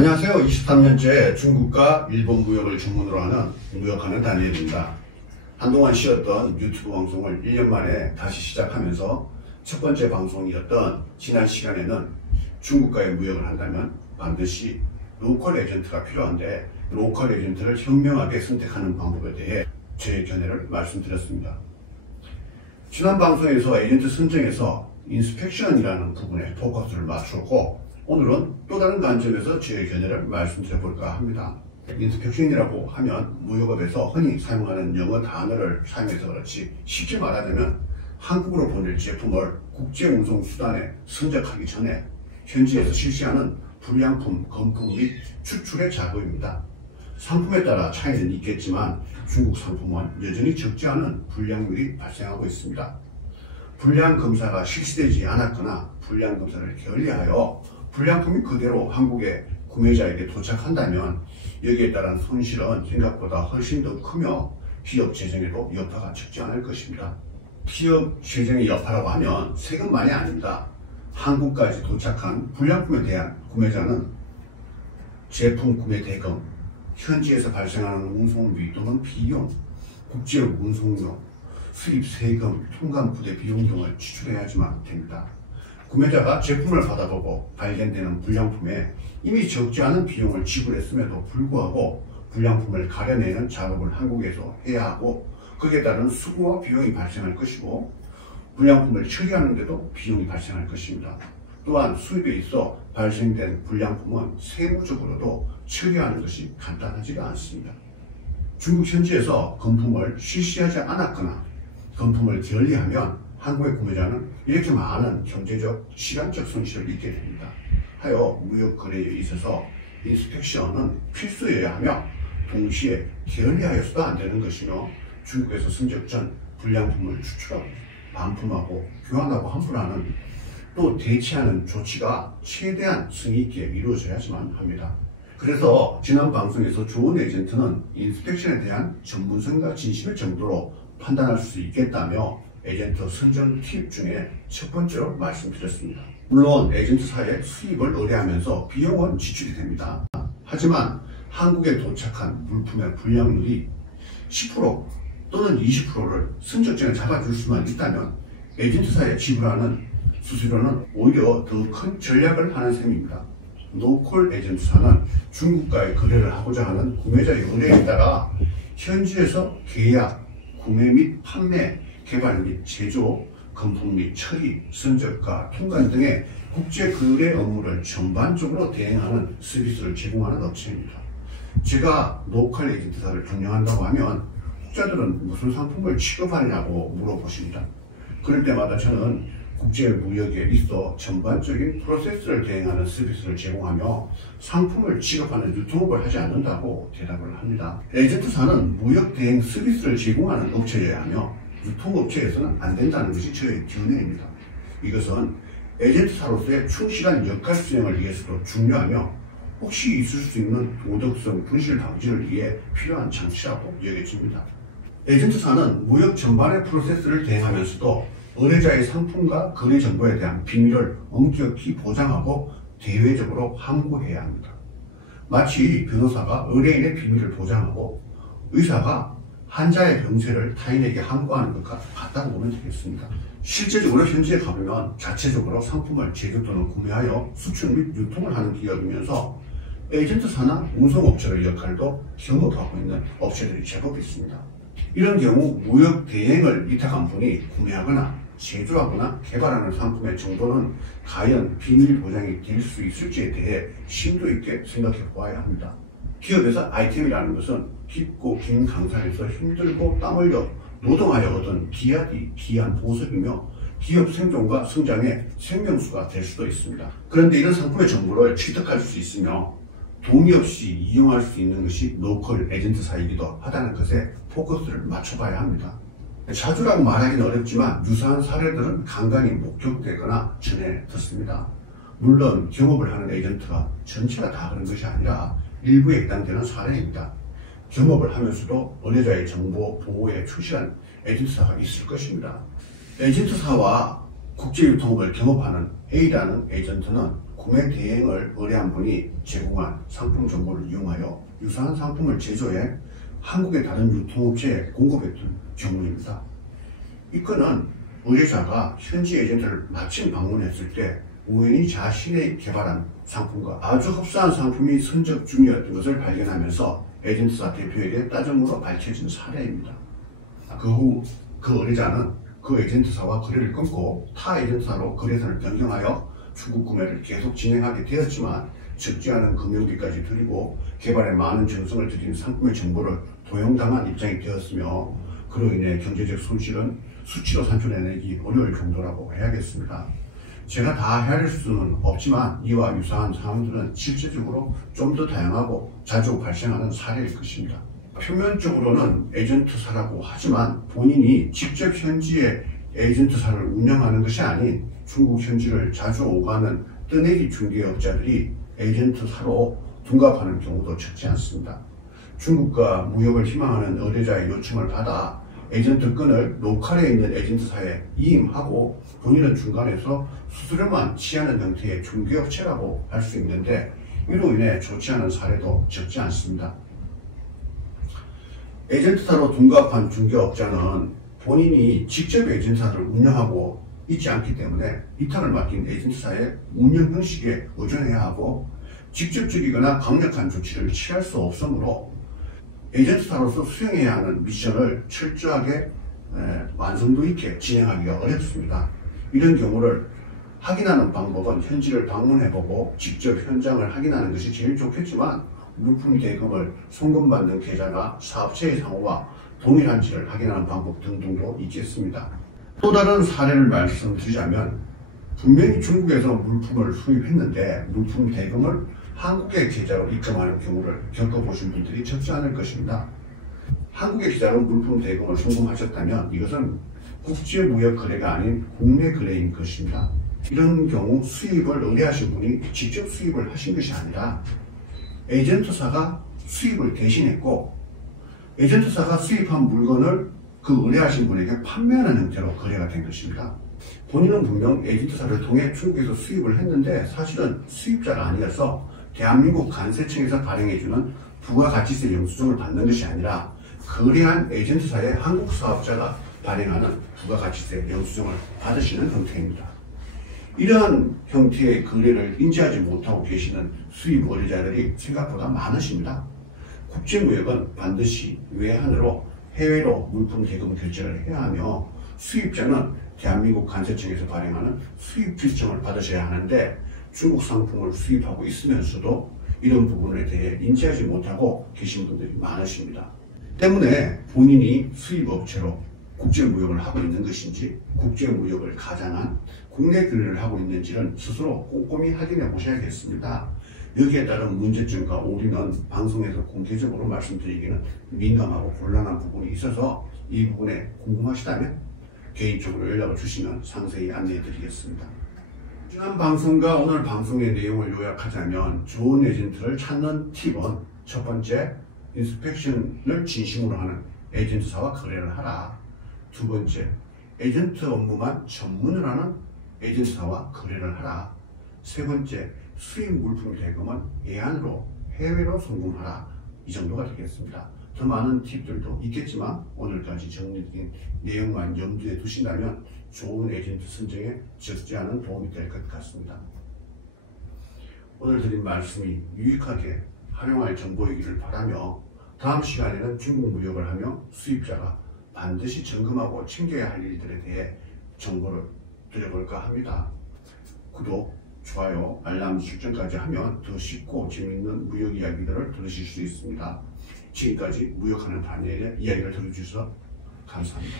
안녕하세요. 23년째 중국과 일본 무역을 전문으로 하는 무역하는 다니엘입니다. 한동안 쉬었던 유튜브 방송을 1년 만에 다시 시작하면서 첫 번째 방송이었던 지난 시간에는 중국과의 무역을 한다면 반드시 로컬 에이전트가 필요한데 로컬 에이전트를 현명하게 선택하는 방법에 대해 제 견해를 말씀드렸습니다. 지난 방송에서 에이전트 선정에서 인스펙션이라는 부분에 포커스를 맞추었고, 오늘은 또 다른 관점에서 제 견해를 말씀드려볼까 합니다. 인스펙션이라고 하면 무역업에서 흔히 사용하는 영어 단어를 사용해서 그렇지, 쉽게 말하자면 한국으로 보낼 제품을 국제운송수단에 선적하기 전에 현지에서 실시하는 불량품 검품 및 추출의 작업입니다. 상품에 따라 차이는 있겠지만 중국 상품은 여전히 적지 않은 불량률이 발생하고 있습니다. 불량 검사가 실시되지 않았거나 불량 검사를 게을리하여 불량품이 그대로 한국의 구매자에게 도착한다면 여기에 따른 손실은 생각보다 훨씬 더 크며 기업 재정에도 여파가 적지 않을 것입니다. 기업 재정의 여파라고 하면 세금만이 아닙니다. 한국까지 도착한 불량품에 대한 구매자는 제품 구매 대금, 현지에서 발생하는 운송비 또는 비용, 국제 운송료, 수입 세금, 통관 부대 비용 등을 지출해야지만 됩니다. 구매자가 제품을 받아보고 발견되는 불량품에 이미 적지 않은 비용을 지불했음에도 불구하고 불량품을 가려내는 작업을 한국에서 해야 하고, 거기에 따른 수고와 비용이 발생할 것이고, 불량품을 처리하는데도 비용이 발생할 것입니다. 또한 수입에 있어 발생된 불량품은 세무적으로도 처리하는 것이 간단하지가 않습니다. 중국 현지에서 검품을 실시하지 않았거나 검품을 게을리하면 한국의 구매자는 이렇게 많은 경제적, 시간적 손실을 입게 됩니다. 하여 무역 거래에 있어서 인스펙션은 필수여야 하며, 동시에 게을리하여서도 안 되는 것이며, 중국에서 선적 전 불량품을 추출하고 반품하고 교환하고 환불하는, 또 대체하는 조치가 최대한 성의 있게 이루어져야지만 합니다. 그래서 지난 방송에서 좋은 에이전트는 인스펙션에 대한 전문성과 진심의 정도로 판단할 수 있겠다며 에이전트 선정 팁 중에 첫 번째로 말씀드렸습니다. 물론 에이전트사의 수입을 의뢰하면서 비용은 지출이 됩니다. 하지만 한국에 도착한 물품의 불량률이 10% 또는 20%를 선적 전에 잡아줄 수만 있다면 에이전트사에 지불하는 수수료는 오히려 더 큰 전략을 하는 셈입니다. 로컬 에이전트사는 중국과의 거래를 하고자 하는 구매자의 의뢰에 따라 현지에서 계약, 구매 및 판매, 개발 및 제조, 검품 및 처리, 선적과 통관 등의 국제 거래 업무를 전반적으로 대행하는 서비스를 제공하는 업체입니다. 제가 로컬 에이전트사를 경영한다고 하면 혹자들은 무슨 상품을 취급하느냐고 물어보십니다. 그럴 때마다 저는 국제 무역에 있어 전반적인 프로세스를 대행하는 서비스를 제공하며 상품을 취급하는 유통업을 하지 않는다고 대답을 합니다. 에이전트사는 무역 대행 서비스를 제공하는 업체여야 하며 유통업체에서는 안 된다는 것이 저의 견해입니다. 이것은 에이전트사로서의 충실한 역할 수행을 위해서도 중요하며 혹시 있을 수 있는 도덕성 분실 방지를 위해 필요한 장치라고 여겨집니다. 에이전트사는 무역 전반의 프로세스를 대행하면서도 의뢰자의 상품과 거래 정보에 대한 비밀을 엄격히 보장하고 대외적으로 함구해야 합니다. 마치 변호사가 의뢰인의 비밀을 보장하고 의사가 환자의 병세를 타인에게 함구하는 것과 같다고 보면 되겠습니다. 실제적으로 현지에 가보면 자체적으로 상품을 제조 또는 구매하여 수출 및 유통을 하는 기업이면서 에이전트사나 운송업체의 역할도 겸업하고 있는 업체들이 제법 있습니다. 이런 경우 무역 대행을 위탁한 분이 구매하거나 제조하거나 개발하는 상품의 정도는 과연 비밀 보장이 될 수 있을지에 대해 심도 있게 생각해 보아야 합니다. 기업에서 아이템이라는 것은 깊고 긴 강산에서 힘들고 땀 흘려 노동하여 얻은 귀한 보석이며 기업 생존과 성장의 생명수가 될 수도 있습니다. 그런데 이런 상품의 정보를 취득할 수 있으며 돈이 없이 이용할 수 있는 것이 로컬 에이전트사이기도 하다는 것에 포커스를 맞춰봐야 합니다. 자주라고 말하기는 어렵지만 유사한 사례들은 간간히 목격되거나 전해 듣습니다. 물론 경업을 하는 에이전트가 전체가 다 그런 것이 아니라 일부에 해당되는 사례입니다. 경업을 하면서도 의뢰자의 정보 보호에 충실한 에이전트사가 있을 것입니다. 에이전트사와 국제유통업을 경업하는 A라는 에이전트는 구매 대행을 의뢰한 분이 제공한 상품 정보를 이용하여 유사한 상품을 제조해 한국의 다른 유통업체에 공급했던 경우입니다. 이 건은 의뢰자가 현지 에이전트를 마침 방문했을 때 우연히 자신이 개발한 상품과 아주 흡사한 상품이 선적 중이었던 것을 발견하면서 에이전트사 대표에게 따져물어 밝혀진 사례입니다. 그 후 그 의뢰자는 그 에이전트사와 거래를 끊고 타 에이전트사로 거래선을 변경하여 중국 구매를 계속 진행하게 되었지만 적지 않은 금융비까지 들이고 개발에 많은 정성을 들인 상품의 정보를 도용당한 입장이 되었으며 그로 인해 경제적 손실은 수치로 산출해내기 어려울 정도라고 해야겠습니다. 제가 다 헤아릴 수는 없지만 이와 유사한 상황들은 실제적으로 좀 더 다양하고 자주 발생하는 사례일 것입니다. 표면적으로는 에이전트사라고 하지만 본인이 직접 현지의 에이전트사를 운영하는 것이 아닌 중국 현지를 자주 오가는 뜨내기 중개업자들이 에이전트사로 둔갑하는 경우도 적지 않습니다. 중국과 무역을 희망하는 의뢰자의 요청을 받아 에이전트 건을 로컬에 있는 에이전트사에 이임하고 본인은 중간에서 수수료만 취하는 형태의 중개업체라고 할 수 있는데 이로 인해 좋지 않은 사례도 적지 않습니다. 에이전트사로 둔갑한 중개업자는 본인이 직접 에이전트사를 운영하고 있지 않기 때문에 위탁을 맡긴 에이전트사의 운영 형식에 의존해야 하고 직접적이거나 강력한 조치를 취할 수 없으므로 에이전트사로서 수행해야 하는 미션을 철저하게 완성도 있게 진행하기가 어렵습니다. 이런 경우를 확인하는 방법은 현지를 방문해보고 직접 현장을 확인하는 것이 제일 좋겠지만 물품 대금을 송금받는 계좌나 사업체의 상호와 동일한지를 확인하는 방법 등등도 있겠습니다. 또 다른 사례를 말씀드리자면 분명히 중국에서 물품을 수입했는데 물품 대금을 한국의 계좌로 입금하는 경우를 겪어보신 분들이 적지 않을 것입니다. 한국의 계좌로 물품 대금을 송금하셨다면 이것은 국제무역 거래가 아닌 국내 거래인 것입니다. 이런 경우 수입을 의뢰하신 분이 직접 수입을 하신 것이 아니라 에이전트사가 수입을 대신했고 에이전트사가 수입한 물건을 그 의뢰하신 분에게 판매하는 형태로 거래가 된 것입니다. 본인은 분명 에이전트사를 통해 중국에서 수입을 했는데 사실은 수입자가 아니어서 대한민국 관세청에서 발행해주는 부가가치세 영수증을 받는 것이 아니라 거래한 에이전트사의 한국 사업자가 발행하는 부가가치세 영수증을 받으시는 형태입니다. 이러한 형태의 거래를 인지하지 못하고 계시는 수입 의뢰자들이 생각보다 많으십니다. 국제무역은 반드시 외환으로 해외로 물품 대금 결제를 해야 하며 수입자는 대한민국 관세청에서 발행하는 수입 필증을 받으셔야 하는데 중국 상품을 수입하고 있으면서도 이런 부분에 대해 인지하지 못하고 계신 분들이 많으십니다. 때문에 본인이 수입업체로 국제무역을 하고 있는 것인지 국제무역을 가장한 국내 거래를 하고 있는지는 스스로 꼼꼼히 확인해 보셔야겠습니다. 여기에 따른 문제점과 오류는 방송에서 공개적으로 말씀드리기는 민감하고 곤란한 부분이 있어서 이 부분에 궁금하시다면 개인적으로 연락을 주시면 상세히 안내해 드리겠습니다. 지난 방송과 오늘 방송의 내용을 요약하자면 좋은 에이전트를 찾는 팁은 첫 번째, 인스펙션을 진심으로 하는 에이전트사와 거래를 하라. 두 번째, 에이전트 업무만 전문을 하는 에이전트사와 거래를 하라. 세 번째, 수입 물품 대금은 예안으로 해외로 송금하라. 이 정도가 되겠습니다. 더 많은 팁들도 있겠지만 오늘까지 정리된 내용만 염두에 두신다면 좋은 에이전트 선정에 적지 않은 도움이 될 것 같습니다. 오늘 드린 말씀이 유익하게 활용할 정보이기를 바라며 다음 시간에는 중국 무역을 하며 수입자가 반드시 점검하고 챙겨야 할 일들에 대해 정보를 드려볼까 합니다. 구독, 좋아요, 알람 설정까지 하면 더 쉽고 재미있는 무역 이야기들을 들으실 수 있습니다. 지금까지 무역하는 다니엘의 이야기를 들어주셔서 감사합니다.